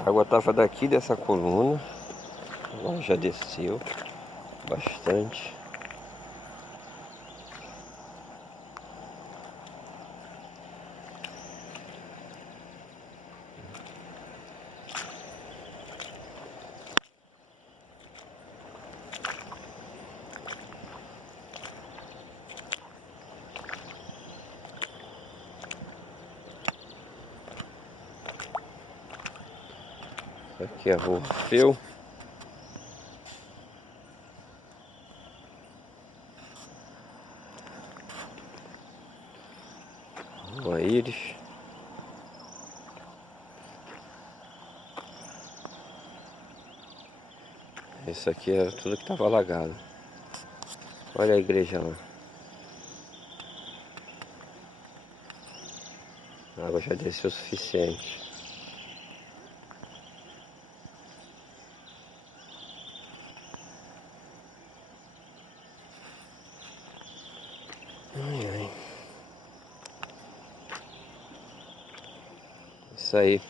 A água estava daqui dessa coluna, agora já desceu bastante. Aqui é a rua Orfeu. Rua Íris. Isso aqui era tudo que estava alagado. Olha a igreja lá. A água já desceu o suficiente. Ai, ai. Isso aí.